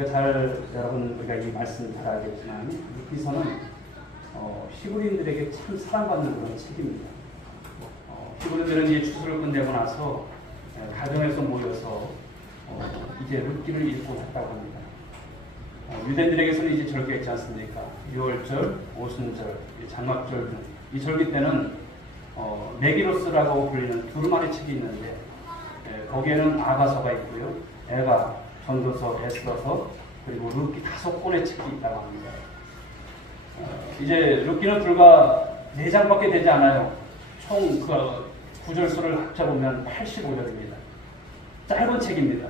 우리가 이 말씀 잘 알겠지만 루키서는 히브리인들에게 참 사랑받는 그런 책입니다. 히브리인들은 이제 추수를 끝내고 나서 가정에서 모여서 이제 룻기를 읽고 했다고 합니다. 유대인들에게서는 이제 절기가 있지 않습니까? 유월절, 오순절, 장막절 등 이 절기 때는 메기로스라고 불리는 두루마리 책이 있는데 거기에는 아가서가 있고요, 에가, 전도서, 에스더서, 그리고 룻기 5권의 책이 있다고 합니다. 이제 룻기는 불과 4장밖에 되지 않아요. 총 그 구절수를 합쳐보면 85절입니다. 짧은 책입니다.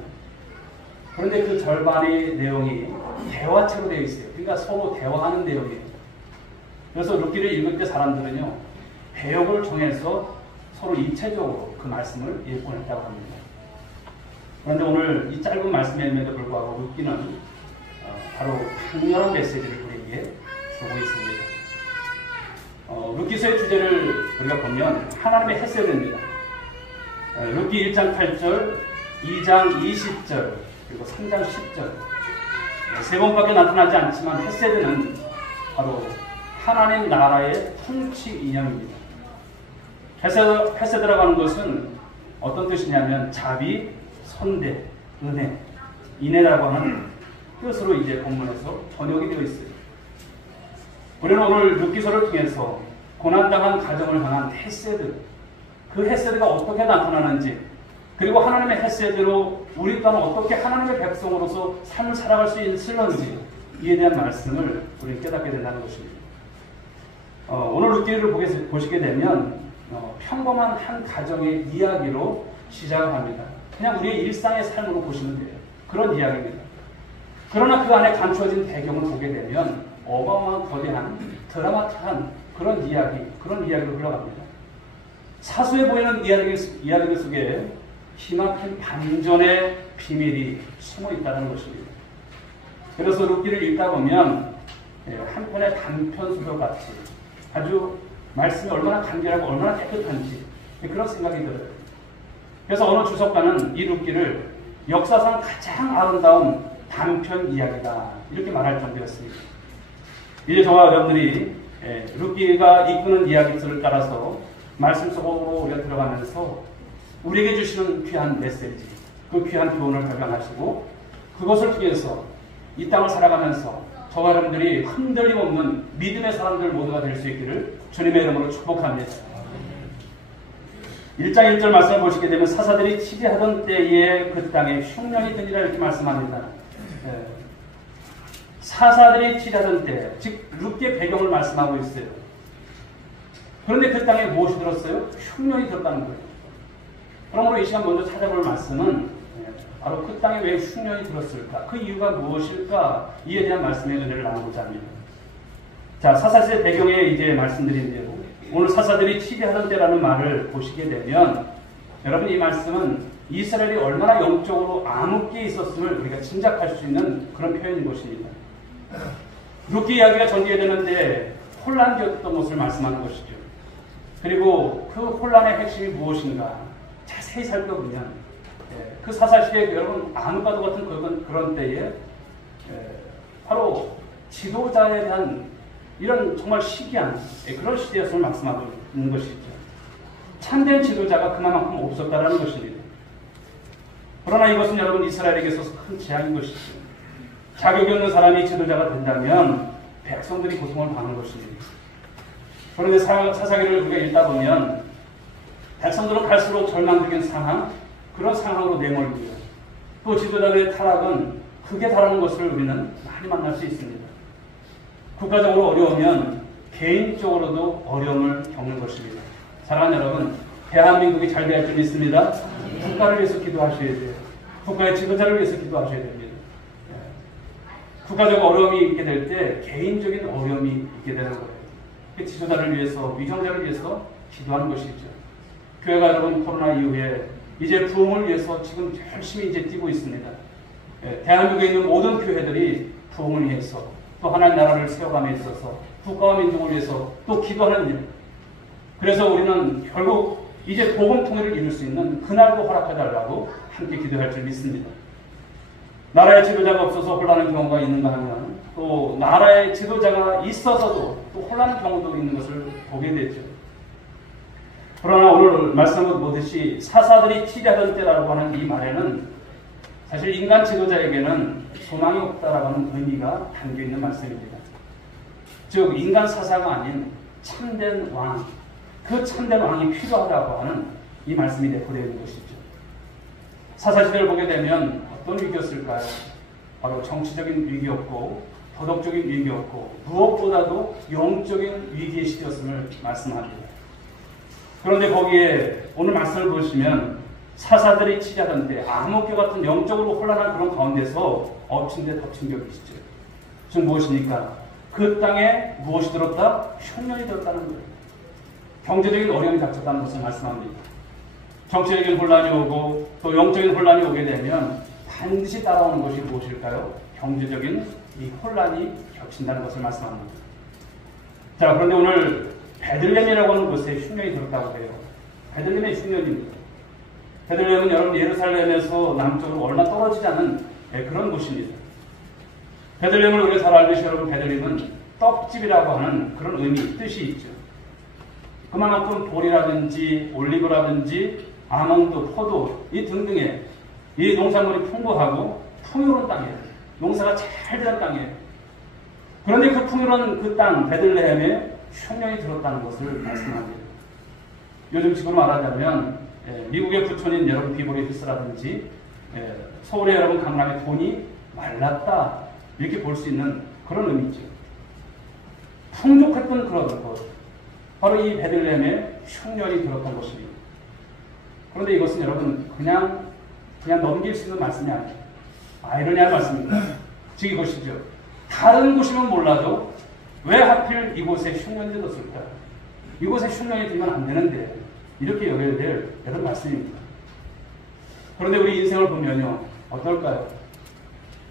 그런데 그 절반의 내용이 대화책으로 되어 있어요. 그러니까 서로 대화하는 내용이에요. 그래서 룻기를 읽을 때 사람들은요, 배역을 정해서 서로 입체적으로 그 말씀을 읽곤 했다고 합니다. 그런데 오늘 이 짧은 말씀임에도 불구하고 룻기는 바로 강렬한 메시지를 우리에게 주고 있습니다. 룻기서의 주제를 우리가 보면 하나님의 헤세드입니다. 룻기 1장 8절, 2장 20절, 그리고 3장 10절. 세 번밖에 나타나지 않지만 헤세드는 바로 하나님 나라의 통치 이념입니다. 헤세드라고 하는 것은 어떤 뜻이냐면 자비, 선대, 은혜, 인애라고 하는 뜻으로 이제 본문에서 번역이 되어 있어요. 우리는 오늘 룻기서를 통해서 고난당한 가정을 향한 헤세드, 그 헤세드가 어떻게 나타나는지, 그리고 하나님의 헤세드로 우리 또한 어떻게 하나님의 백성으로서 삶을 살아갈 수 있을런지, 이에 대한 말씀을 우리 깨닫게 된다는 것입니다. 오늘 룻기를 보시게 되면 평범한 한 가정의 이야기로 시작을 합니다. 그냥 우리의 일상의 삶으로 보시면 돼요. 그런 이야기입니다. 그러나 그 안에 감추어진 배경을 보게 되면 어마어마한 거대한 드라마틱한 그런 이야기로 흘러갑니다. 사소해 보이는 이야기들 속에 기막힌 반전의 비밀이 숨어 있다는 것입니다. 그래서 룻기를 읽다 보면 한편의 단편 소설 같이 아주 말씀이 얼마나 간결하고 얼마나 깨끗한지 그런 생각이 들어요. 그래서 어느 주석가는 이 룻기를 역사상 가장 아름다운 단편 이야기다, 이렇게 말할 정도였습니다. 이제 저와 여러분들이 룻기가 이끄는 이야기들을 따라서 말씀 속으로 우리가 들어가면서 우리에게 주시는 귀한 메시지, 그 귀한 교훈을 발견하시고 그것을 통해서 이 땅을 살아가면서 저와 여러분들이 흔들림 없는 믿음의 사람들 모두가 될 수 있기를 주님의 이름으로 축복합니다. 1장 1절 말씀을 보시게 되면 사사들이 치리하던 때에 그 땅에 흉년이 드니라, 이렇게 말씀합니다. 사사들이 치리하던 때, 즉 룻기의 배경을 말씀하고 있어요. 그런데 그 땅에 무엇이 들었어요? 흉년이 들었다는 거예요. 그러므로 이 시간 먼저 찾아볼 말씀은 바로 그 땅에 왜 흉년이 들었을까? 그 이유가 무엇일까? 이에 대한 말씀의 은혜를 나누고자 합니다. 자, 사사시대 배경에 이제 말씀드린 대로 오늘 사사들이 치리하던 때라는 말을 보시게 되면 여러분, 이 말씀은 이스라엘이 얼마나 영적으로 암흑기에 있었음을 우리가 짐작할 수 있는 그런 표현인 것입니다. 룻기 이야기가 전개되는데 혼란되었던 것을 말씀하는 것이죠. 그리고 그 혼란의 핵심이 무엇인가 자세히 살펴보면 그 사사시대에 여러분 아무과도 같은 그런 때에 바로 지도자에 대한 이런 정말 시기한 그런 시대였음을 말씀하고 있는 것이죠. 참된 지도자가 그만큼 없었다라는 것입니다. 그러나 이것은 여러분 이스라엘에게 있어서 큰 재앙인 것이죠. 자격이 없는 사람이 지도자가 된다면 백성들이 고통을 받는 것입니다. 그런데 사사기를 우리가 읽다 보면 백성들은 갈수록 절망적인 상황, 그런 상황으로 내몰고요. 또 지도자들의 타락은 극에 달하는 것을 우리는 많이 만날 수 있습니다. 국가적으로 어려우면 개인적으로도 어려움을 겪는 것입니다. 사랑하는 여러분, 대한민국이 잘 되어야 할 줄 믿습니다. 국가를 위해서 기도하셔야 돼요. 국가의 지도자를 위해서 기도하셔야 됩니다. 국가적 어려움이 있게 될 때 개인적인 어려움이 있게 되는 거예요. 지도자를 위해서, 위정자를 위해서 기도하는 것이죠. 교회가 여러분 코로나 이후에 이제 부흥을 위해서 지금 열심히 이제 뛰고 있습니다. 대한민국에 있는 모든 교회들이 부흥을 위해서 또 하나님 나라를 세워감에 있어서 국가와 민족을 위해서 또 기도하는 일. 그래서 우리는 결국 이제 복음 통일을 이룰 수 있는 그날도 허락해달라고 함께 기도할 줄 믿습니다. 나라의 지도자가 없어서 혼란한 경우가 있는가 하면 또 나라의 지도자가 있어서도 또 혼란한 경우도 있는 것을 보게 되죠. 그러나 오늘 말씀을 보듯이 사사들이 치리하던 때라고 하는 이 말에는 사실 인간 지도자에게는 소망이 없다라고 하는 의미가 담겨있는 말씀입니다. 즉 인간 사사가 아닌 참된 왕, 그 참된 왕이 필요하다고 하는 이 말씀이 내포되어 있는 것이죠. 사사시대를 보게 되면 어떤 위기였을까요? 바로 정치적인 위기였고 도덕적인 위기였고 무엇보다도 영적인 위기의 시대였음을 말씀합니다. 그런데 거기에 오늘 말씀을 보시면 사사들이 치자던 때 암흑교 같은 영적으로 혼란한 그런 가운데서 엎친 데 덮친 격이 있죠. 즉 무엇입니까? 그 땅에 무엇이 들었다? 흉년이 들었다는 거예요. 경제적인 어려움이 닥쳤다는 것을 말씀합니다. 정치적인 혼란이 오고 또 영적인 혼란이 오게 되면 반드시 따라오는 것이 무엇일까요? 경제적인 이 혼란이 겹친다는 것을 말씀합니다. 자, 그런데 오늘 베들레헴이라고 하는 곳에 흉년이 들었다고 해요. 베들레헴의 흉년입니다. 베들레헴은 여러분 예루살렘에서 남쪽으로 얼마 떨어지지 않은 그런 곳입니다. 베들레헴을 우리가 잘 알듯이 여러분 베들레헴은 떡집이라고 하는 그런 의미, 뜻이 있죠. 그만큼 보리라든지 올리브라든지 아몬드, 포도 이 등등의 이 농산물이 풍부하고 풍요로운 땅이에요. 농사가 잘 되는 땅이에요. 그런데 그 풍요로운 그 땅 베들레헴에 흉년이 들었다는 것을 말씀합니다. 요즘 식으로 말하자면 미국의 부촌인 여러분 비보리 힐스라든지 서울의 여러분 강남의 돈이 말랐다 이렇게 볼 수 있는 그런 의미죠. 풍족했던 그런 것 바로 이 베들레헴에 흉년이 들었던 것입니다. 그런데 이것은 여러분 그냥 넘길 수 있는 말씀이 아니에요. 아이러니한 말씀입니다. 즉 이것이죠. 다른 곳이면 몰라도 왜 하필 이곳에 흉년이 들었을까? 이곳에 흉년이 들면 안 되는데 이렇게 여겨야 될 이런 말씀입니다. 그런데 우리 인생을 보면요. 어떨까요?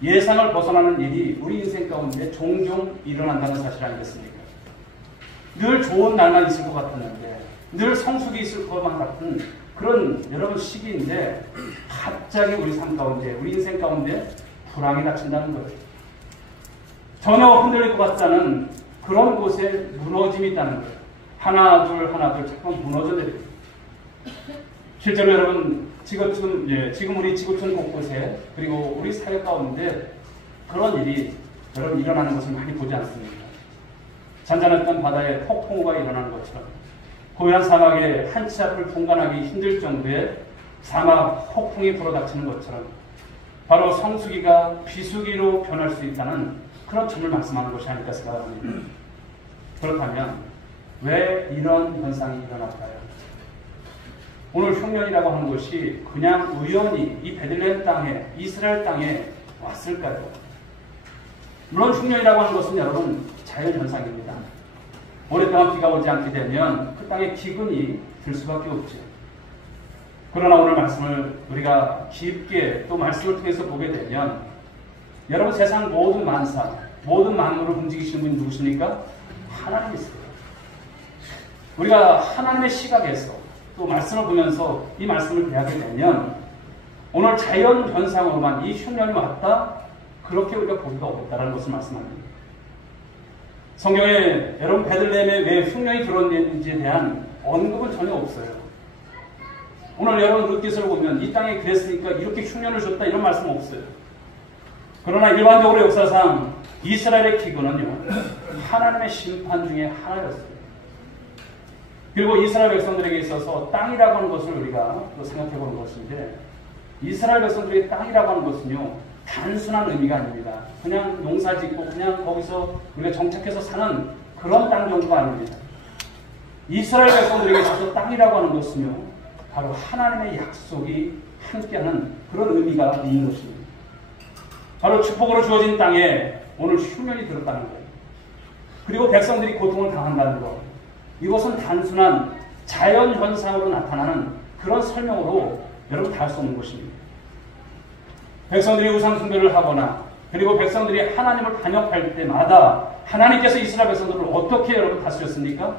예상을 벗어나는 일이 우리 인생 가운데 종종 일어난다는 사실 아니겠습니까? 늘 좋은 날만 있을 것 같았는데 늘 성숙이 있을 것만 같은 그런 여러분 시기인데 갑자기 우리 삶 가운데 우리 인생 가운데 불황이 닥친다는 거예요. 전혀 흔들릴 것 같지 않은 그런 곳에 무너짐이 있다는 거예요. 하나 둘 자꾸 무너져 내려요. 실제로 여러분 지금 우리 지구촌 곳곳에 그리고 우리 사회 가운데 그런 일이 여러분 일어나는 것을 많이 보지 않습니까? 잔잔했던 바다에 폭풍우가 일어나는 것처럼 고요한 사막에 한 치 앞을 통과하기 힘들 정도의 사막 폭풍이 불어닥치는 것처럼 바로 성수기가 비수기로 변할 수 있다는 그런 점을 말씀하는 것이 아닐까 생각합니다. 그렇다면 왜 이런 현상이 일어날까요? 오늘 흉년이라고 하는 것이 그냥 우연히 이 베들레헴 땅에 이스라엘 땅에 왔을까요? 물론 흉년이라고 하는 것은 여러분 자연현상입니다. 오랫동안 비가 오지 않게 되면 그 땅에 기근이 들 수밖에 없죠. 그러나 오늘 말씀을 우리가 깊게 또 말씀을 통해서 보게 되면 여러분 세상 모든 만사, 모든 만물을 움직이시는 분이 누구십니까? 하나님이세요. 우리가 하나님의 시각에서 또 말씀을 보면서 이 말씀을 대하게 되면 오늘 자연현상으로만 이 흉년이 왔다? 그렇게 우리가 보기가 어렵다는 것을 말씀합니다. 성경에 여러분 베들레헴에 왜 흉년이 들었는지에 대한 언급은 전혀 없어요. 오늘 여러분 룻기서를 보면 이 땅에 그랬으니까 이렇게 흉년을 줬다 이런 말씀 없어요. 그러나 일반적으로 역사상 이스라엘의 기근은요 하나님의 심판 중에 하나였어요. 그리고 이스라엘 백성들에게 있어서 땅이라고 하는 것을 우리가 또 생각해 보는 것인데 이스라엘 백성들의 땅이라고 하는 것은요 단순한 의미가 아닙니다. 그냥 농사 짓고 그냥 거기서 우리가 정착해서 사는 그런 땅 정도가 아닙니다. 이스라엘 백성들에게 있어서 땅이라고 하는 것은요 바로 하나님의 약속이 함께하는 그런 의미가 있는 것입니다. 바로 축복으로 주어진 땅에 오늘 흉년이 들었다는 거예요. 그리고 백성들이 고통을 당한다는 것. 이것은 단순한 자연현상으로 나타나는 그런 설명으로 여러분 다 할 수 없는 것입니다. 백성들이 우상숭배를 하거나 그리고 백성들이 하나님을 반역할 때마다 하나님께서 이스라엘 백성들을 어떻게 여러분 다스렸습니까?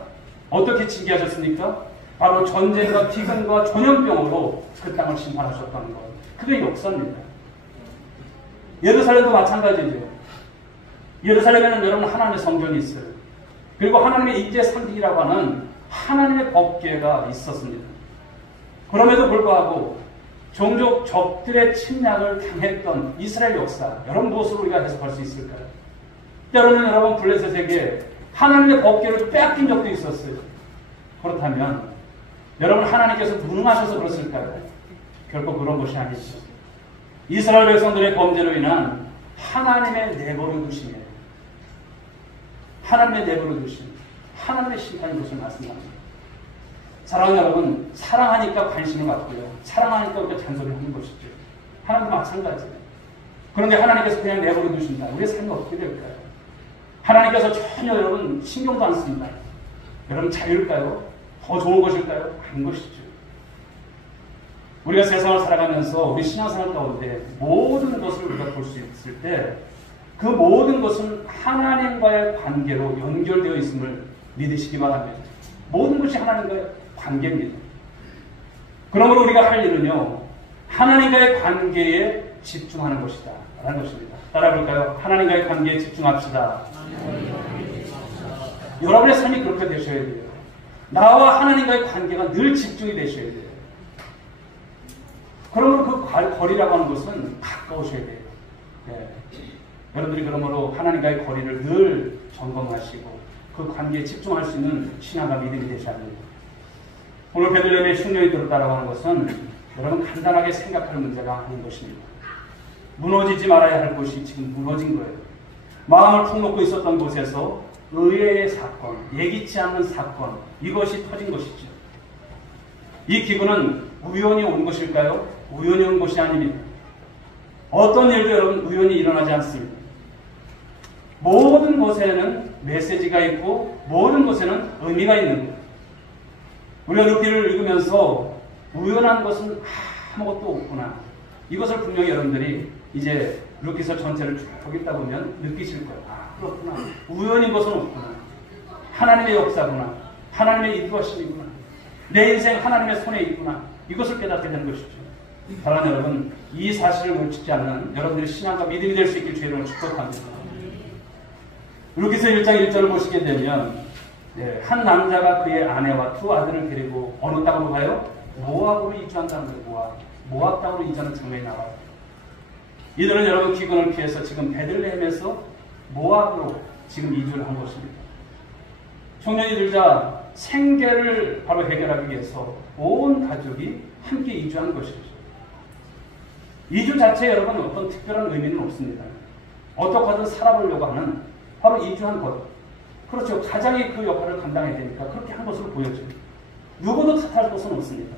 어떻게 징계하셨습니까? 바로 전쟁과 기근과 전염병으로 그 땅을 심판하셨다는 것. 그게 역사입니다. 예루살렘도 마찬가지죠. 예루살렘에는 여러분 하나님의 성전이 있어요. 그리고 하나님의 인재 상징이라고 하는 하나님의 법궤가 있었습니다. 그럼에도 불구하고 종족 적들의 침략을 당했던 이스라엘 역사, 여러분 무엇으로 우리가 해석할 수 있을까요? 여러분 블레셋에게 하나님의 법궤를 빼앗긴 적도 있었어요. 그렇다면 여러분 하나님께서 무능하셔서 그렇을까요? 결코 그런 것이 아니죠. 이스라엘 백성들의 범죄로 인한 하나님의 내버려 두심이에요. 하나님의 내버려 두심, 하나님의 심판인 것을 말씀합니다. 사랑하는 여러분, 사랑하니까 관심을 갖고요. 사랑하니까 우리가 잔소리하는 것이죠. 하나님도 마찬가지예요. 그런데 하나님께서 그냥 내버려 두신다. 우리의 삶이 어떻게 될까요? 하나님께서 전혀 여러분 신경도 안 씁니다. 여러분 자유일까요? 더 좋은 것일까요? 아닌 것이죠. 우리가 세상을 살아가면서 우리 신앙생활 가운데 모든 것을 우리가 볼 수 있을 때 그 모든 것은 하나님과의 관계로 연결되어 있음을 믿으시기 바랍니다. 모든 것이 하나님과의 관계입니다. 그러므로 우리가 할 일은요, 하나님과의 관계에 집중하는 것이다 라는 것입니다. 따라볼까요? 하나님과의 관계에 집중합시다. 여러분의 삶이 그렇게 되셔야 돼요. 나와 하나님과의 관계가 늘 집중이 되셔야 돼요. 그러므로 그 거리라고 하는 것은 가까우셔야 돼요. 네. 여러분들이 그러므로 하나님과의 거리를 늘 점검하시고 그 관계에 집중할 수 있는 신앙과 믿음이 되셔야 합니다. 오늘 베들레헴의 흉년이 들었다라고 하는 것은 여러분 간단하게 생각하는 문제가 아닌 것입니다. 무너지지 말아야 할 곳이 지금 무너진 거예요. 마음을 푹 놓고 있었던 곳에서 의외의 사건, 예기치 않는 사건, 이것이 터진 것이죠. 이 기근은 우연히 온 것일까요? 우연히 온 것이 아닙니다. 어떤 일도 여러분 우연히 일어나지 않습니다. 모든 것에는 메시지가 있고 모든 것에는 의미가 있는 거예요. 우리가 루키를 읽으면서 우연한 것은 아무것도 없구나. 이것을 분명히 여러분들이 이제 루키서 전체를 쭉 읽다 보면 느끼실 거예요. 아, 그렇구나. 우연인 것은 없구나. 하나님의 역사구나. 하나님의 인도하심이구나. 내 인생 하나님의 손에 있구나. 이것을 깨닫게 되는 것이죠. 사랑하는 여러분, 이 사실을 놓치지 않는 여러분들의 신앙과 믿음이 될 수 있길 주의 축복합니다. 루키서 1장 1절을 보시게 되면 한 남자가 그의 아내와 두 아들을 데리고 어느 땅으로 가요? 모압으로 이주한다는 거예요. 모압 땅으로 이주하는 장면이 나와요. 이들은 여러분 기근을 피해서 지금 베들레헴에서 모압으로 지금 이주를 한 것입니다. 청년이 들자 생계를 바로 해결하기 위해서 온 가족이 함께 이주한 것이죠. 이주 자체에 여러분 어떤 특별한 의미는 없습니다. 어떻게 하든 살아보려고 하는 바로 이주한 것. 그렇죠. 가장이 그 역할을 감당해야 되니까 그렇게 한 것으로 보여져요. 누구도 탓할 것은 없습니다.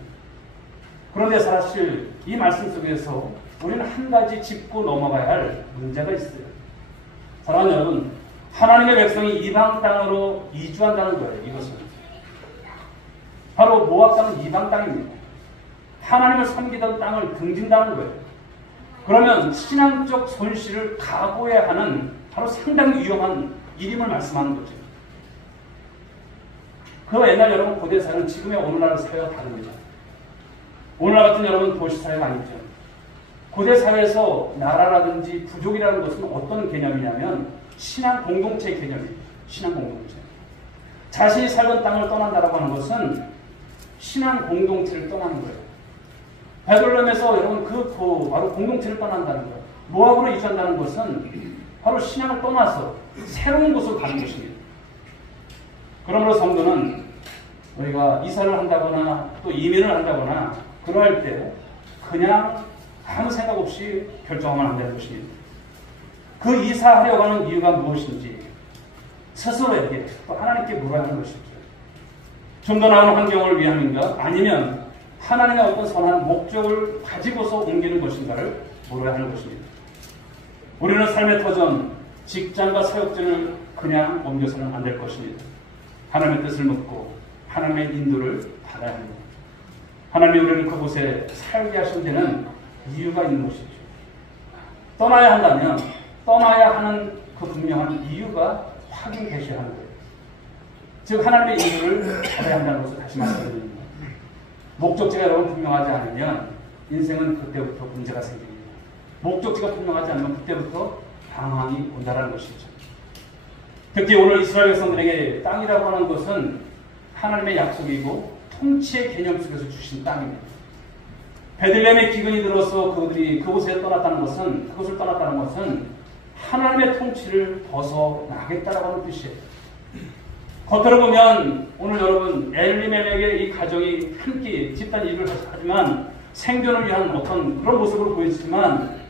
그런데 사실 이 말씀 속에서 우리는 한 가지 짚고 넘어가야 할 문제가 있어요. 사랑하는 여러분, 하나님의 백성이 이방 땅으로 이주한다는 거예요. 이것은 바로 모압 땅은 이방 땅입니다. 하나님을 섬기던 땅을 등진다는 거예요. 그러면 신앙적 손실을 각오해야 하는 바로 상당히 위험한 일임을 말씀하는 거죠. 그 옛날 여러분 고대 사회는 지금의 오늘날 사회와 다릅니다. 오늘날 같은 여러분 도시 사회가 아니죠. 고대 사회에서 나라라든지 부족이라는 것은 어떤 개념이냐면 신앙 공동체의 개념이에요. 신앙 공동체. 자신이 살던 땅을 떠난다라고 하는 것은 신앙 공동체를 떠나는 거예요. 베들레헴에서 여러분 바로 공동체를 떠난다는 거예요. 모압으로 이주한다는 것은 바로 신앙을 떠나서 새로운 곳으로 가는 것입니다. 그러므로 성도는 우리가 이사를 한다거나 또 이민을 한다거나 그러할 때 그냥 아무 생각 없이 결정하면 안 되는 것입니다. 그 이사하려고 하는 이유가 무엇인지 스스로에게 또 하나님께 물어야 하는 것이죠. 좀 더 나은 환경을 위함인가? 아니면 하나님의 어떤 선한 목적을 가지고서 옮기는 것인가를 물어야 하는 것입니다. 우리는 삶의 터전, 직장과 사역지를 그냥 옮겨서는 안 될 것입니다. 하나님의 뜻을 묻고 하나님의 인도를 받아야 합니다. 하나님이 우리를 그곳에 살게 하신 데는 이유가 있는 것이죠. 떠나야 한다면 떠나야 하는 그 분명한 이유가 확인되셔야 하는 거예요. 즉 하나님의 인도를 받아야 한다는 것을 다시 말씀드립니다. 목적지가 여러분 분명하지 않으면 인생은 그때부터 문제가 생깁니다. 목적지가 분명하지 않으면 그때부터 방황이 온다는 것이죠. 특히 오늘 이스라엘 백성들에게 땅이라고 하는 것은 하나님의 약속이고 통치의 개념 속에서 주신 땅입니다. 베들레헴의 기근이 들어서 그들이 그곳을 떠났다는 것은 하나님의 통치를 벗어나겠다라고 하는 뜻이에요. 겉으로 보면 오늘 여러분 엘리멜렉의 이 가정이 함께 집단 이주를 하지만 생존을 위한 어떤 그런 모습으로 보이지만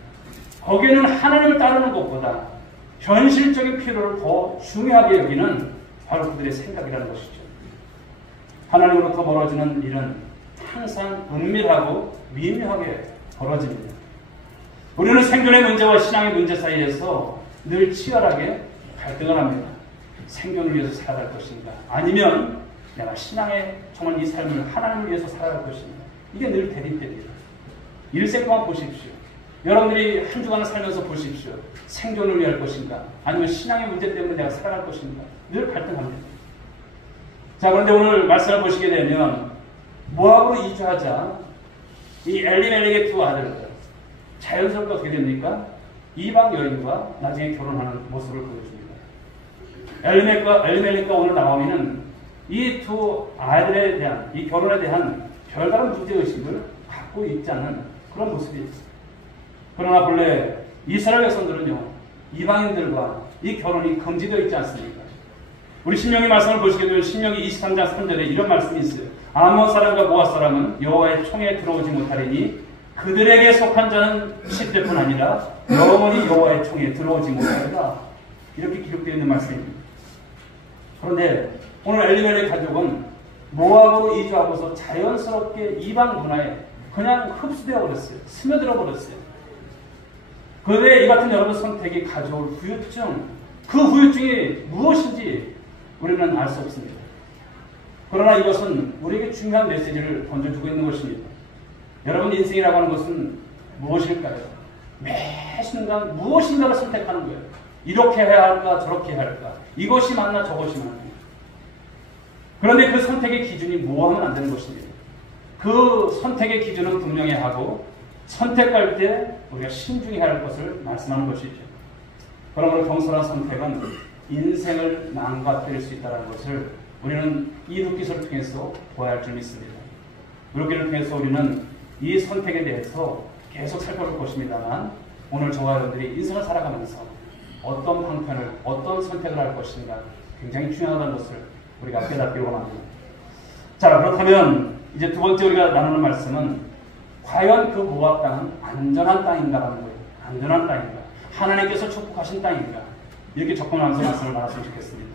거기에는 하나님을 따르는 것보다 현실적인 필요를 더 중요하게 여기는 바로 그들의 생각이라는 것이죠. 하나님으로부터 멀어지는 일은 항상 은밀하고 미묘하게 벌어집니다. 우리는 생존의 문제와 신앙의 문제 사이에서 늘 치열하게 갈등을 합니다. 생존을 위해서 살아갈 것인가? 아니면 내가 신앙의 정말 이 삶을 하나님을 위해서 살아갈 것인가? 이게 늘 대립됩니다. 일생 동안 보십시오. 여러분들이 한 주간을 살면서 보십시오. 생존을 위할 것인가? 아니면 신앙의 문제 때문에 내가 살아갈 것인가? 늘 갈등합니다. 자, 그런데 오늘 말씀을 보시게 되면 모압으로 이주하자 이 엘리멜렉의 두 아들들 자연스럽게 어떻게 됩니까? 이방 여인과 나중에 결혼하는 모습을 보여줍니다. 엘리멜렉과 오늘 나오미는 이 두 아이들에 대한 이 결혼에 대한 별다른 문제의식을 갖고 있지 않은 그런 모습이에요. 그러나 본래 이스라엘 백성들은요 이방인들과 이 결혼이 금지되어 있지 않습니까? 우리 신명기 말씀을 보시게 되면 신명기 23장 3절에 이런 말씀이 있어요. 아몬 사람과 모압 사람은 여호와의 총에 들어오지 못하리니 그들에게 속한 자는 10대뿐 아니라 영원히 여호와의 총에 들어오지 못하리라. 이렇게 기록되어 있는 말씀입니다. 그런데 오늘 엘리멜렉 가족은 모압으로 이주하고서 자연스럽게 이방 문화에 그냥 흡수되어 버렸어요. 스며들어 버렸어요. 그런데 이 같은 여러분 선택이 가져올 후유증, 그 후유증이 무엇인지 우리는 알 수 없습니다. 그러나 이것은 우리에게 중요한 메시지를 던져주고 있는 것입니다. 여러분 인생이라고 하는 것은 무엇일까요? 매 순간 무엇인가를 선택하는 거예요. 이렇게 해야 할까 저렇게 해야 할까, 이것이 맞나 저것이 맞나. 그런데 그 선택의 기준이 모호하면 안 되는 것입니다. 그 선택의 기준은 분명히 하고 선택할 때 우리가 신중히 해야 할 것을 말씀하는 것이죠. 그러므로 경솔한 선택은 인생을 망가뜨릴 수 있다는 것을 우리는 이 룻기서를 통해서 보아야 할 줄 믿습니다. 룻기를 통해서 우리는 이 선택에 대해서 계속 살펴볼 것입니다만 오늘 저와 여러분들이 인생을 살아가면서 어떤 방편을, 어떤 선택을 할 것인가 굉장히 중요하다는 것을 우리가 깨닫기로 합니다. 자, 그렇다면 이제 두 번째 우리가 나누는 말씀은 과연 그 모압 땅은 안전한 땅인가라는 거예요. 안전한 땅인가? 하나님께서 축복하신 땅인가? 이렇게 접근하면서 말씀을 나눴으면 좋겠습니다.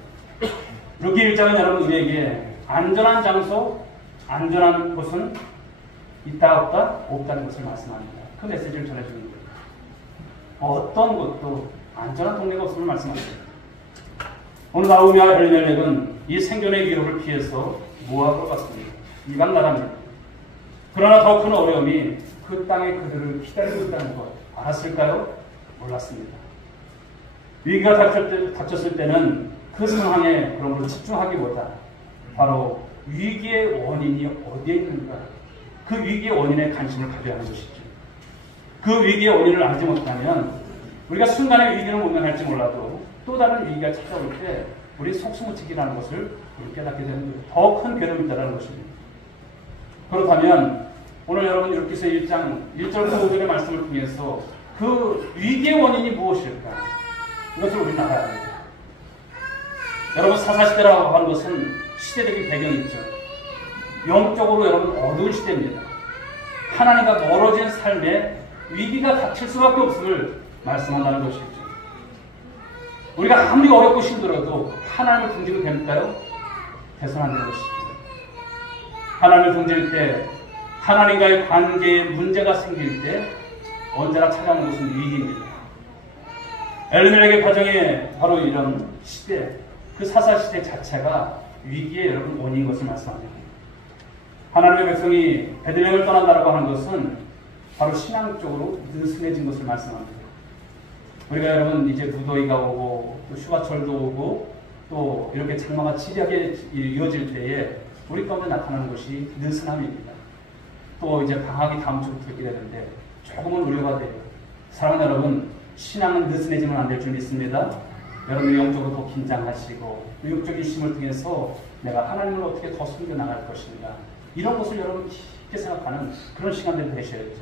룻기 1장은 여러분 우리에게 안전한 장소, 안전한 곳은 있다 없다? 없다는 것을 말씀합니다. 그 메시지를 전해주는 거예요. 어떤 곳도 안전한 동네가 없음을 말씀합니다. 오늘 나오미와 엘리멜렉은 이 생존의 위협을 피해서 모압으로 갔습니다. 이방 나라입니다. 그러나 더 큰 어려움이 그 땅에 그들을 기다리고 있다는 것 알았을까요? 몰랐습니다. 위기가 닥쳤을 때는 그 상황에 그런 걸 집중하기보다 바로 위기의 원인이 어디에 있는가, 그 위기의 원인에 관심을 가져야 하는 것이죠. 그 위기의 원인을 알지 못하면 우리가 순간의 위기는 모면할지 몰라도 또 다른 위기가 찾아올 때 우리 속수무책이라는 것을 깨닫게 되는 거예요. 더 큰 괴로움이 있다는 것입니다. 그렇다면 오늘 여러분 룻기서 1장 1절부터 5절의 말씀을 통해서 그 위기의 원인이 무엇일까? 이것을 우리는 알아야 합니다. 여러분 사사시대라고 하는 것은 시대적인 배경이 있죠. 영적으로 여러분 어두운 시대입니다. 하나님과 멀어진 삶에 위기가 닥칠 수밖에 없음을 말씀한다는 것이죠. 우리가 아무리 어렵고 힘들어도 하나님을 등지고 될까요? 돼서는 안 되는 것이죠. 하나님을 등질 때, 하나님과의 관계에 문제가 생길 때 언제나 찾아오는 것은 위기입니다. 엘리멜렉의 가정에 바로 이런 시대, 그 사사시대 자체가 위기의 여러분 원인인 것을 말씀합니다. 하나님의 백성이 베들레헴을 떠난다라고 하는 것은 바로 신앙적으로 느슨해진 것을 말씀합니다. 우리가 여러분 이제 무더위가 오고 또 휴가철도 오고 또 이렇게 장마가 치밀하게 이어질 때에 우리 가운데 나타나는 것이 느슨함입니다. 또 이제 방학이 다음 주부터 있게 되는데 조금은 우려가 돼요. 사랑하는 여러분, 신앙은 느슨해지면 안 될 줄 믿습니다. 여러분 영적으로 더 긴장하시고 육적인 힘을 통해서 내가 하나님을 어떻게 더 숨겨나갈 것인가, 이런 것을 여러분 깊게 생각하는 그런 시간들이 되셔야죠.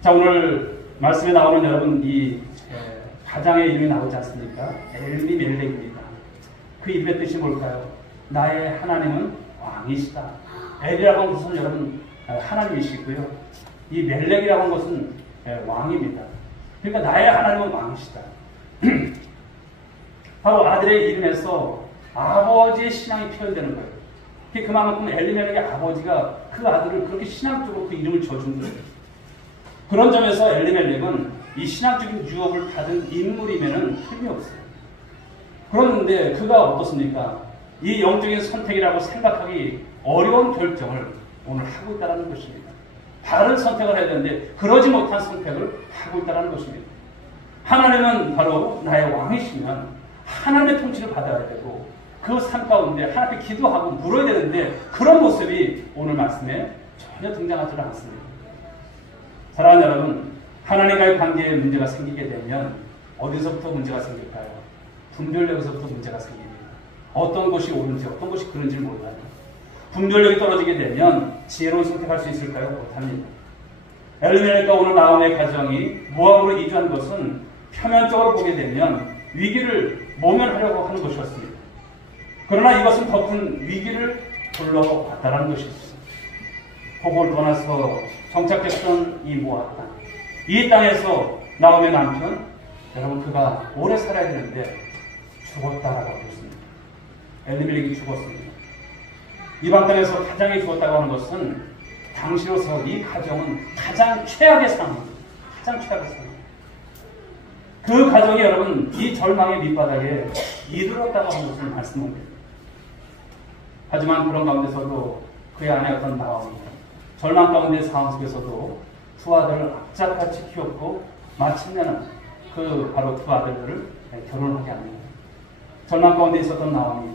자, 오늘 말씀에 나오는 여러분 이 가장의 이름이 나오지 않습니까? 엘리멜렉입니다. 그 이름의 뜻이 뭘까요? 나의 하나님은 왕이시다. 엘이라고 하는 것은 여러분 하나님이시고요, 이 멜렉이라고 하는 것은 왕입니다. 그러니까 나의 하나님은 왕이시다. 바로 아들의 이름에서 아버지의 신앙이 표현되는 거예요. 그만큼 엘리멜렉의 아버지가 그 아들을 그렇게 신앙적으로 그 이름을 지어준 거예요. 그런 점에서 엘리멜렉은 이 신앙적인 유업을 받은 인물이면은 틀림이 없어요. 그런데 그가 어떻습니까? 이 영적인 선택이라고 생각하기 어려운 결정을 오늘 하고 있다는 것입니다. 바른 선택을 해야 되는데 그러지 못한 선택을 하고 있다는 것입니다. 하나님은 바로 나의 왕이시면 하나님의 통치를 받아야 되고 그 삶 가운데 하나님께 기도하고 물어야 되는데 그런 모습이 오늘 말씀에 전혀 등장하지 않습니다. 사랑하는 여러분, 하나님과의 관계에 문제가 생기게 되면 어디서부터 문제가 생길까요? 분별력에서부터 문제가 생깁니다. 어떤 것이 옳은지 어떤 것이 그른지를 몰라요. 분별력이 떨어지게 되면 지혜로운 선택할 수 있을까요? 못합니다. 엘리멜렉과 오늘 나옴의 가정이 모압으로 이주한 것은 표면적으로 보게 되면 위기를 모면하려고 하는 것이었습니다. 그러나 이것은 더 큰 위기를 불러왔다는 것이었습니다. 그걸 떠나서 정착했던 이 모압 땅, 이 땅에서 나옴의 남편, 여러분 그가 오래 살아야 되는데 죽었다라고 하고 있습니다. 엘리멜렉이 죽었습니다. 이방 땅에서 가장이 죽었다고 하는 것은 당시로서 이 가정은 가장 최악의 상황입니다. 가장 최악의 상황. 그 가정이 여러분 이 절망의 밑바닥에 이르렀다고 하는 것을 말씀합니다. 하지만 그런 가운데서도 그의 아내였던 나오미, 절망 가운데 상황 속에서도 두 아들을 악착같이 키웠고 마침내는 바로 두 아들들을 결혼하게 합니다. 절망 가운데 있었던 나오미,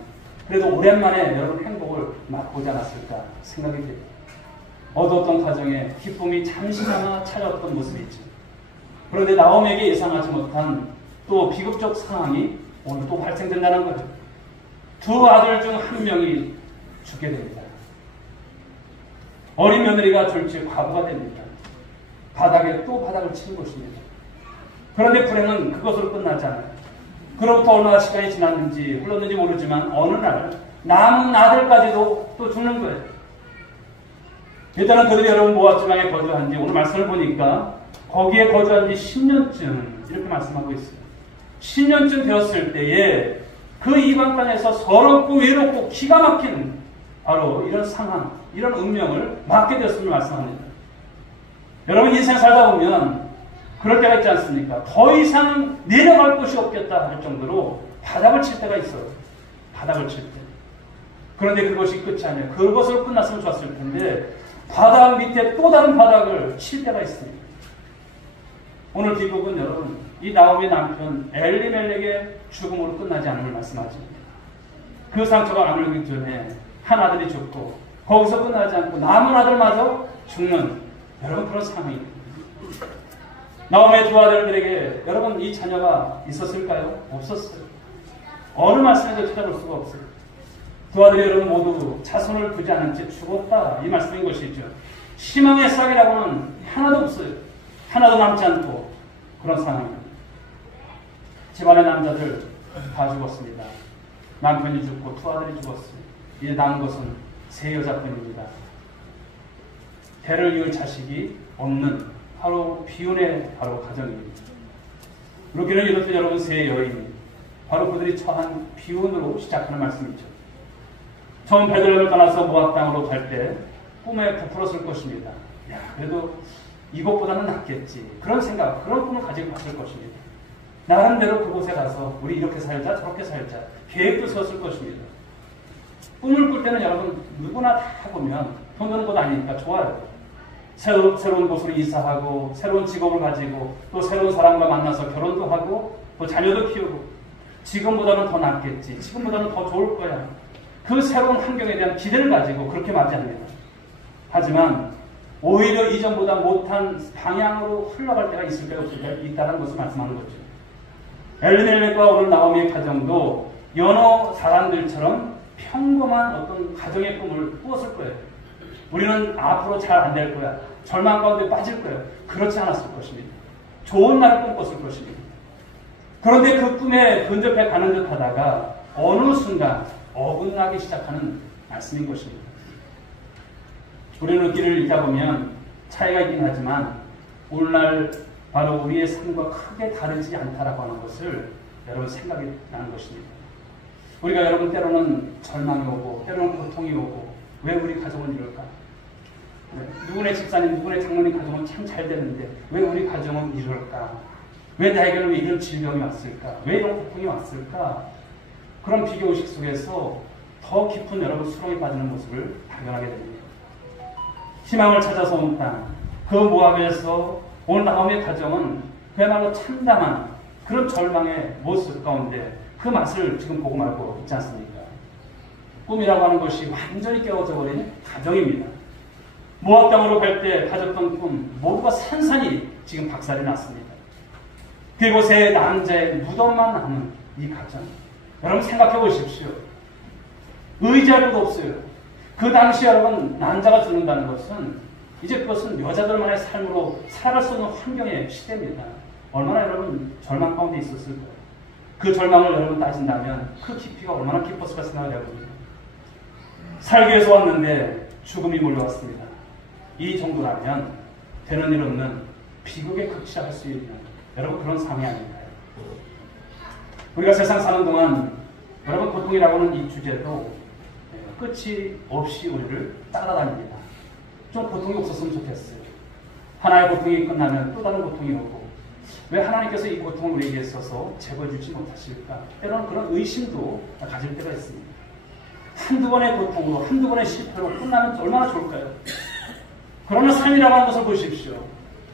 그래도 오랜만에 여러분 행복을 맛보지 않았을까 생각이 됩니다. 어두웠던 가정에 기쁨이 잠시나마 찾아왔던 모습이 있죠. 그런데 나오미에게 예상하지 못한 또 비극적 상황이 오늘 또 발생된다는 거예요. 두 아들 중 한 명이 죽게 됩니다. 어린 며느리가 졸지 과부가 됩니다. 바닥에 또 바닥을 치는 것입니다. 그런데 불행은 그것으로 끝나지 않아요. 그로부터 얼마나 시간이 지났는지 흘렀는지 모르지만 어느 날 남은 아들까지도 또 죽는 거예요. 일단은 그들이 여러분 모압 지방에 거주한 지 오늘 말씀을 보니까 거기에 거주한 지 10년쯤 이렇게 말씀하고 있어요. 10년쯤 되었을 때에 그 이방 땅에서 서럽고 외롭고 기가 막힌 바로 이런 상황, 이런 운명을 맞게 되었음을 말씀합니다. 여러분 인생 살다 보면 그럴 때가 있지 않습니까? 더 이상 내려갈 곳이 없겠다 할 정도로 바닥을 칠 때가 있어요. 바닥을 칠 때. 그런데 그것이 끝이 아니에요. 그것으로 끝났으면 좋았을 텐데 바닥 밑에 또 다른 바닥을 칠 때가 있습니다. 오늘 비극은 여러분 이 나오미 남편 엘리멜렉의 죽음으로 끝나지 않음을 말씀하십니다. 그 상처가 아물기 전에 한 아들이 죽고 거기서 끝나지 않고 남은 아들마저 죽는 여러분 그런 상황입니다. 나오미의 두 아들들에게 여러분 이 자녀가 있었을까요? 없었어요. 어느 말씀에도 찾아볼 수가 없어요. 두 아들이 여러분 모두 자손을 두지 않은 채 죽었다 이 말씀인 것이죠. 희망의 싹이라고는 하나도 없어요. 하나도 남지 않고 그런 상황입니다. 집안의 남자들 다 죽었습니다. 남편이 죽고 두 아들이 죽었어요. 이제 남은 것은 세 여자뿐입니다. 대를 이을 자식이 없는 바로 비운의 바로 가정입니다. 그렇기는 이렇듯 여러분 세 여인 바로 그들이 처한 비운으로 시작하는 말씀이죠. 처음 베들레헴을 떠나서 모압 땅으로 갈 때 꿈에 부풀었을 것입니다. 야, 그래도 이것보다는 낫겠지. 그런 생각, 그런 꿈을 가지고 갔을 것입니다. 나름대로 그곳에 가서 우리 이렇게 살자, 저렇게 살자. 계획도 세웠을 것입니다. 꿈을 꿀 때는 여러분 누구나 다 보면 돈 드는 것 아니니까 좋아요. 새로운 곳으로 이사하고 새로운 직업을 가지고 또 새로운 사람과 만나서 결혼도 하고 또 자녀도 키우고 지금보다는 더 낫겠지. 지금보다는 더 좋을 거야. 그 새로운 환경에 대한 기대를 가지고 그렇게 맞이합니다. 하지만 오히려 이전보다 못한 방향으로 흘러갈 때가 있을까요? 없을까요? 있다는 것을 말씀하는 거죠. 엘리멜렉과 오늘 나오미의 가정도 여러 사람들처럼 평범한 어떤 가정의 꿈을 꾸었을 거예요. 우리는 앞으로 잘 안 될 거야. 절망 가운데 빠질 거예요. 그렇지 않았을 것입니다. 좋은 날을 꿈꿨을 것입니다. 그런데 그 꿈에 근접해 가는 듯 하다가 어느 순간 어긋나기 시작하는 말씀인 것입니다. 우리는 길을 읽다 보면 차이가 있긴 하지만 오늘날 바로 우리의 삶과 크게 다르지 않다라고 하는 것을 여러분 생각이 나는 것입니다. 우리가 여러분 때로는 절망이 오고 때로는 고통이 오고 왜 우리 가정은 이럴까? 누구네 집사님, 누구네 장모님 가정은 참 잘 되는데 왜 우리 가정은 이럴까? 왜 나에게는 왜 이런 질병이 왔을까? 왜 이런 고통이 왔을까? 그런 비교의식 속에서 더 깊은 여러분 수렁에 빠지는 모습을 발견하게 됩니다. 희망을 찾아서 온 땅, 그 모압에서 오늘 나오미의 가정은 그야말로 참담한 그런 절망의 모습 가운데 그 맛을 지금 보고 말고 있지 않습니까? 꿈이라고 하는 것이 완전히 깨어져 버린 가정입니다. 모압 땅으로 갈 때 가졌던 꿈 모두가 산산이 지금 박살이 났습니다. 그곳에 남자의 무덤만 남은 이 가정, 여러분 생각해 보십시오. 의지할 곳 없어요. 그 당시 여러분 남자가 죽는다는 것은 이제 그것은 여자들만의 삶으로 살아갈 수 없는 환경의 시대입니다. 얼마나 여러분 절망 가운데 있었을까요? 그 절망을 여러분 따진다면 그 깊이가 얼마나 깊었을까 생각을 해봅니다. 살기 위해서 왔는데 죽음이 몰려왔습니다. 이 정도라면 되는 일 없는 비극에 극치할 수 있는 여러분 그런 삶이 아닌가요? 우리가 세상 사는 동안 여러분 고통이라고 하는 이 주제도 끝이 없이 우리를 따라다닙니다. 좀 고통이 없었으면 좋겠어요. 하나의 고통이 끝나면 또 다른 고통이 오고 왜 하나님께서 이 고통을 우리에게 있어서 제거해주지 못하실까? 때로는 그런 의심도 가질 때가 있습니다. 한두 번의 고통으로 한두 번의 실패로 끝나면 얼마나 좋을까요? 그러나 삶이라고 하는 것을 보십시오.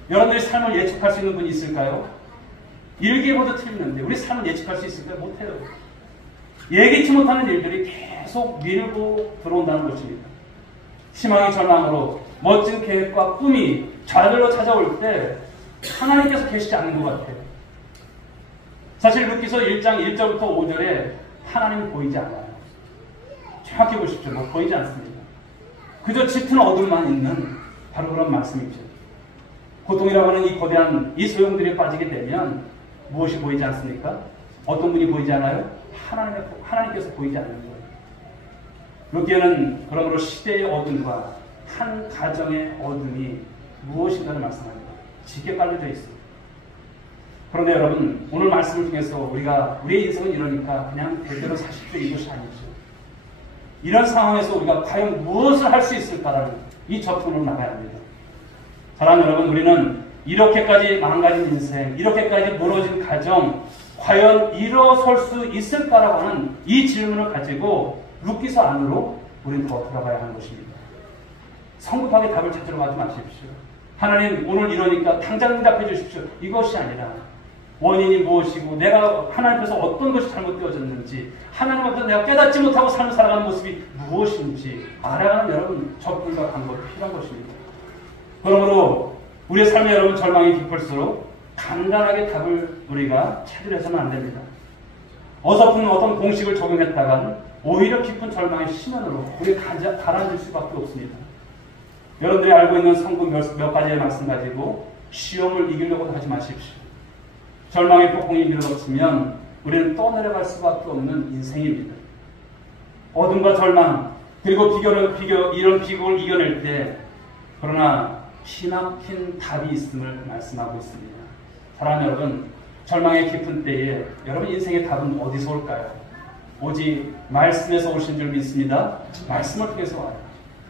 여러분들의 삶을 예측할 수 있는 분이 있을까요? 일기예보도 틀리는데 우리 삶을 예측할 수 있을까요? 못해요. 예기치 못하는 일들이 계속 밀고 들어온다는 것입니다. 희망이 절망으로 멋진 계획과 꿈이 좌절로 찾아올 때 하나님께서 계시지 않는 것 같아요. 사실 루키서 1장 1절부터 5절에 하나님은 보이지 않아요. 정확히 보십시오. 보이지 않습니다. 그저 짙은 어둠만 있는 바로 그런 말씀이죠. 고통이라고 하는 이 거대한 이 소용들이 빠지게 되면 무엇이 보이지 않습니까? 어떤 분이 보이지 않아요? 하나님께서 보이지 않는 거예요. 루키에는 그러므로 시대의 어둠과 한 가정의 어둠이 무엇인가를 말씀합니다. 짙게 깔려져 있어요. 그런데 여러분 오늘 말씀을 통해서 우리의 인생은 이러니까 그냥 대대로 사십시오 이것이 아니죠. 이런 상황에서 우리가 과연 무엇을 할 수 있을까라는 이 접근으로 나가야 합니다. 사랑하는 여러분, 우리는 이렇게까지 망가진 인생, 이렇게까지 무너진 가정, 과연 일어설 수 있을까라고 하는 이 질문을 가지고 루키서 안으로 우리는 더 들어가야 하는 것입니다. 성급하게 답을 찾으러 가지 마십시오. 하나님 오늘 이러니까 당장 응답해 주십시오. 이것이 아니라 원인이 무엇이고 내가 하나님 앞에서 어떤 것이 잘못되어졌는지 하나님 앞에서 내가 깨닫지 못하고 삶을 살아가는 모습이 무엇인지 알아가는 여러분 접근과 방법이 필요한 것입니다. 그러므로 우리의 삶에 여러분 절망이 깊을수록 간단하게 답을 우리가 찾으려서는 안 됩니다. 어설픈 어떤 공식을 적용했다간 오히려 깊은 절망의 심연으로 우리가 가라앉을 수밖에 없습니다. 여러분들이 알고 있는 성경 몇 가지의 말씀 가지고 시험을 이기려고 하지 마십시오. 절망의 폭풍이 밀어넣으면 우리는 떠내려갈 수밖에 없는 인생입니다. 어둠과 절망 그리고 이런 비극을 이겨낼 때 그러나 기막힌 답이 있음을 말씀하고 있습니다. 사랑하는 여러분, 절망의 깊은 때에 여러분 인생의 답은 어디서 올까요? 오직 말씀에서 오신 줄 믿습니다. 말씀을 통해서 와요.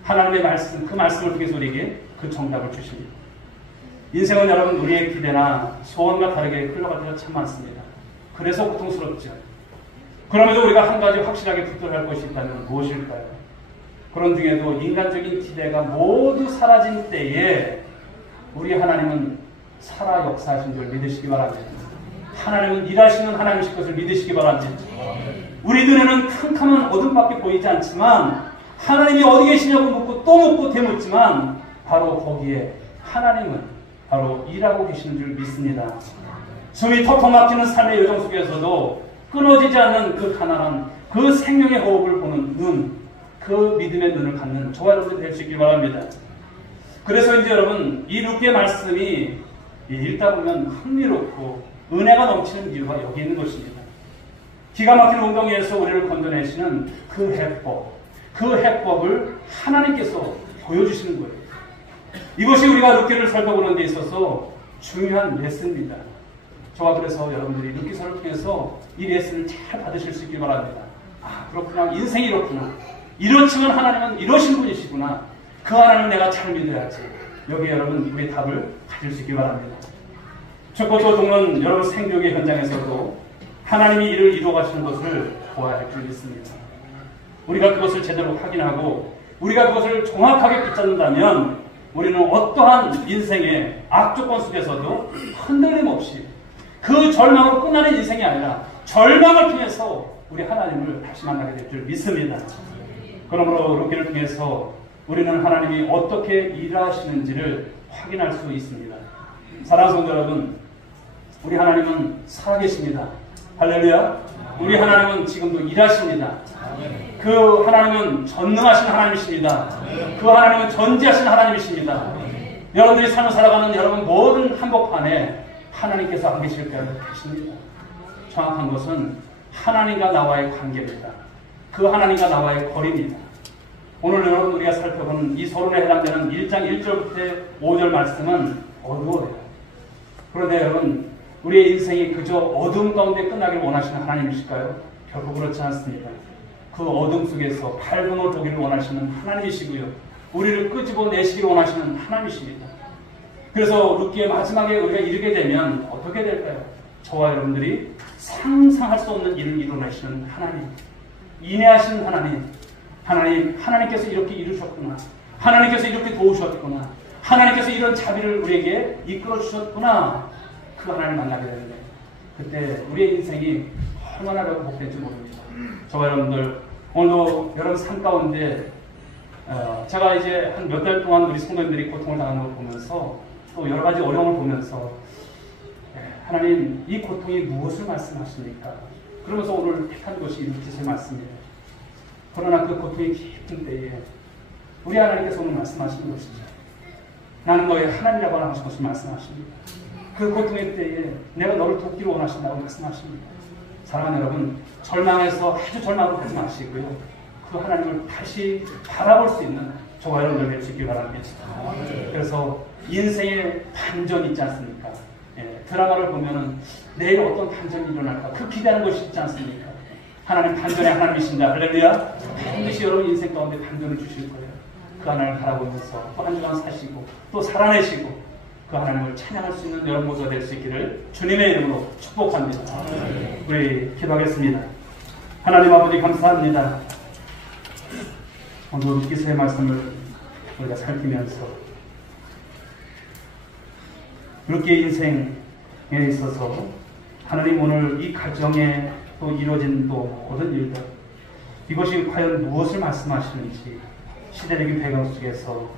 하나님의 말씀, 그 말씀을 통해서 우리에게 그 정답을 주십니다. 인생은 여러분 우리의 기대나 소원과 다르게 흘러갈 때가 참 많습니다. 그래서 고통스럽죠. 그럼에도 우리가 한 가지 확실하게 붙들어야 할 것이 있다면 무엇일까요? 그런 중에도 인간적인 기대가 모두 사라진 때에 우리 하나님은 살아 역사하신 줄 믿으시기 바랍니다. 하나님은 일하시는 하나님이실 것을 믿으시기 바랍니다. 우리 눈에는 캄캄한 어둠밖에 보이지 않지만 하나님이 어디 계시냐고 묻고 또 묻고 되묻지만 바로 거기에 하나님은 바로 일하고 계시는 줄 믿습니다. 숨이 턱턱 막히는 삶의 여정 속에서도 끊어지지 않는 그 가난한 그 생명의 호흡을 보는 눈, 그 믿음의 눈을 갖는 저와 여러분이 될 수 있길 바랍니다. 그래서 이제 여러분 이 룻기의 말씀이 읽다 보면 흥미롭고 은혜가 넘치는 이유가 여기 있는 것입니다. 기가 막힌 웅덩이에서 우리를 건져내시는 그 해법을 하나님께서 보여주시는 거예요. 이것이 우리가 룻기를 살펴보는 데 있어서 중요한 레슨입니다. 저와 그래서 여러분들이 룻기서를 통해서 이 레슨을 잘 받으실 수 있길 바랍니다. 아, 그렇구나. 인생이 이렇구나. 이렇지만 하나님은 이러신 분이시구나. 그 하나님을 내가 잘 믿어야지. 여기에 여러분 우리의 답을 가질 수 있길 바랍니다. 축복도 돕는 여러분 생교의 현장에서도 하나님이 이를 이루어가시는 것을 보아야 할 줄 믿습니다. 우리가 그것을 제대로 확인하고 우리가 그것을 정확하게 붙잡는다면 우리는 어떠한 인생의 악조건 속에서도 흔들림 없이 그 절망으로 끝나는 인생이 아니라 절망을 통해서 우리 하나님을 다시 만나게 될 줄 믿습니다. 그러므로 룻기를 통해서 우리는 하나님이 어떻게 일하시는지를 확인할 수 있습니다. 사랑하는 성도 여러분, 우리 하나님은 살아계십니다. 할렐루야. 우리 하나님은 지금도 일하십니다. 그 하나님은 전능하신 하나님이십니다. 그 하나님은 전지하신 하나님이십니다. 여러분들이 삶을 살아가는 여러분 모든 한복판에 하나님께서 안 계실까요? 계십니다. 정확한 것은 하나님과 나와의 관계입니다. 그 하나님과 나와의 거리입니다. 오늘 여러분 우리가 살펴보는 이 서론에 해당되는 1장 1절부터 5절 말씀은 어두워요. 그런데 여러분 우리의 인생이 그저 어두움 가운데 끝나길 원하시는 하나님이실까요? 결코 그렇지 않습니다. 그 어둠 속에서 밝음을 보기를 원하시는 하나님이시고요. 우리를 끄집어내시기를 원하시는 하나님이십니다. 그래서 룻기의 마지막에 우리가 이르게 되면 어떻게 될까요? 저와 여러분들이 상상할 수 없는 일을 이루어내시는 하나님, 인내하시는 하나님께서 이렇게 이루셨구나. 하나님께서 이렇게 도우셨구나. 하나님께서 이런 자비를 우리에게 이끌어 주셨구나. 그 하나님을 만나게 되는데 그때 우리의 인생이 얼마나 복된지 모릅니다. 저와 여러분들 오늘도 여러분 삶 가운데 제가 이제 한 몇 달 동안 우리 성도님들이 고통을 당하는 걸 보면서 또 여러 가지 어려움을 보면서 하나님 이 고통이 무엇을 말씀하십니까? 그러면서 오늘 택한 것이 이 룻기서의 말씀이에요. 그러나 그 고통이 깊은 때에 우리 하나님께서 오늘 말씀하시는 것이죠. 나는 너의 하나님이라고 하신 것을 말씀하십니다. 그 고통의 때에 내가 너를 돕기를 원하신다고 말씀하십니다. 사랑하는 여러분, 절망해서 아주 절망을 하지 마시고요. 그 하나님을 다시 바라볼 수 있는 저와 여러분들 될 수 있길 바랍니다. 그래서 인생의 반전이 있지 않습니까? 드라마를 보면은 내일 어떤 반전이 일어날까? 그 기대하는 것이 있지 않습니까? 하나님 반전의 하나님이신다. 할렐루야. 반드시 여러분 인생 가운데 반전을 주실 거예요. 그 하나님을 바라보면서 또 한 주간 사시고 또 살아내시고 그 하나님을 찬양할 수 있는 여러분 모두가 될 수 있기를 주님의 이름으로 축복합니다. 우리 기도하겠습니다. 하나님 아버지 감사합니다. 오늘 룻기서의 말씀을 우리가 살피면서 룻기의 인생에 있어서 하나님 오늘 이 가정에 또 이루어진 또 모든 일들 이것이 과연 무엇을 말씀하시는지 시대적인 배경 속에서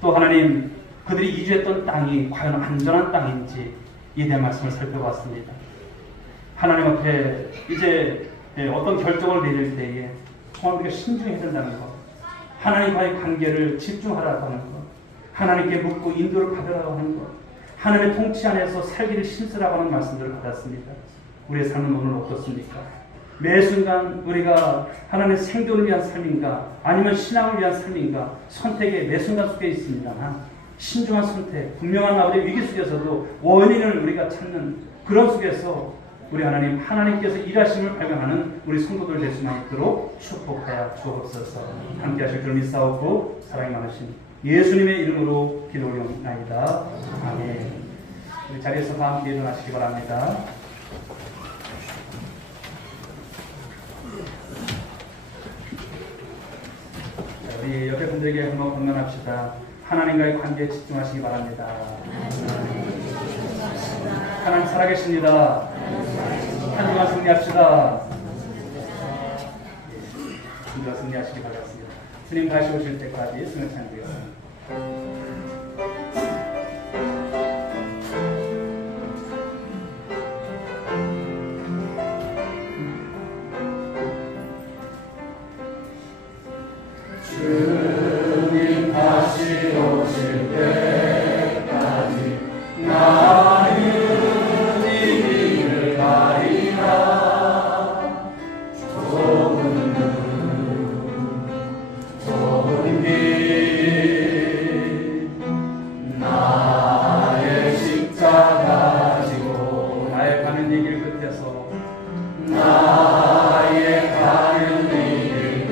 또 하나님 그들이 이주했던 땅이 과연 안전한 땅인지 이에 대한 말씀을 살펴봤습니다. 하나님 앞에 이제 어떤 결정을 내릴 때에 정말 우리가 신중해야 된다는 것, 하나님과의 관계를 집중하라고 하는 것, 하나님께 묻고 인도를 받으라고 하는 것, 하나님의 통치 안에서 살기를 신쓰라고 하는 말씀들을 받았습니다. 우리의 삶은 오늘 어떻습니까? 매 순간 우리가 하나님의 생존을 위한 삶인가 아니면 신앙을 위한 삶인가 선택의 매 순간 속에 있습니다만 신중한 선택, 분명한 아버지의 위기 속에서도 원인을 우리가 찾는 그런 속에서 우리 하나님께서 일하심을 발견하는 우리 성도들 될 수 있도록 축복하여 주옵소서. 함께 하실 줄 믿사옵고 사랑이 많으신 예수님의 이름으로 기도 올리옵나이다. 아멘. 우리 자리에서 다 함께 일어나시기 바랍니다. 우리 옆에 분들에게 한번 건면합시다. 하나님과의 관계에 집중하시기 바랍니다. 하나님 살아계십니다. 한 주간 승리합시다. 승리하시기 바랍니다. 주님 다시 오실 때까지 승을 찬양드리겠습니다. 주님 다시 오실 때까지 나는 이 길을 가리라. 좁은 길 나의 십자가 지고 나의 가는 이 길 끝에서 나의 가는 이 길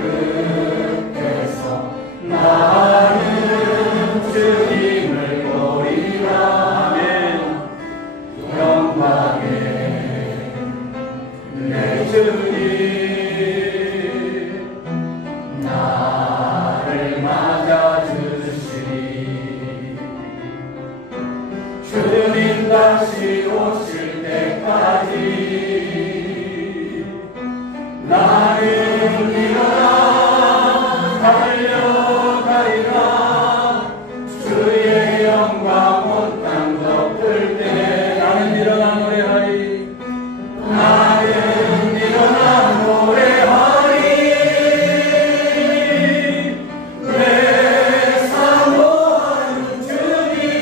끝에서 나는 주님을 보리라. 아멘. 영광에 내 주님 나를 맞아주시리. 주님 다시 오실 때까지 나는 일어나 달려가리라. 주의 영광 온 땅 덮을 때 나는 일어나 노래하리. 나는 일어나 노래하리. 내 사모하는 주님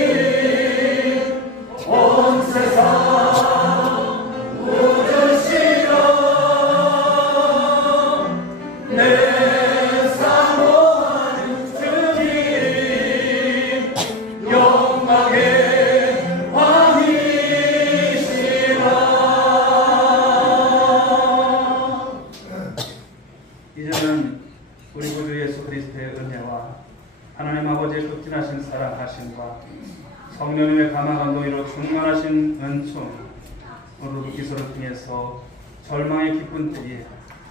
온 세상 웃으시라. 내 사모하는 주님 영광의 왕이시라. 이제는 우리 구주 예수 그리스도의 은혜와 하나님 아버지의 극진하신 사랑하심과 성령님의 감화감 동이로 충만하신 은총, 오늘 기소를 통해서 절망의 기쁜 때에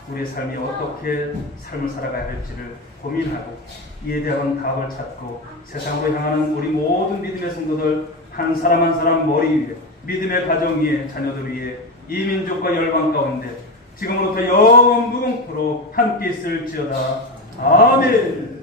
우리의 삶이 어떻게 삶을 살아가야 할지를 고민하고 이에 대한 답을 찾고 세상으로 향하는 우리 모든 믿음의 성도들 한 사람 한 사람 머리 위에, 믿음의 가정 위에, 자녀들 위에, 이 민족과 열방 가운데 지금으로부터 영원 무궁토록 함께 있을지어다. 아멘.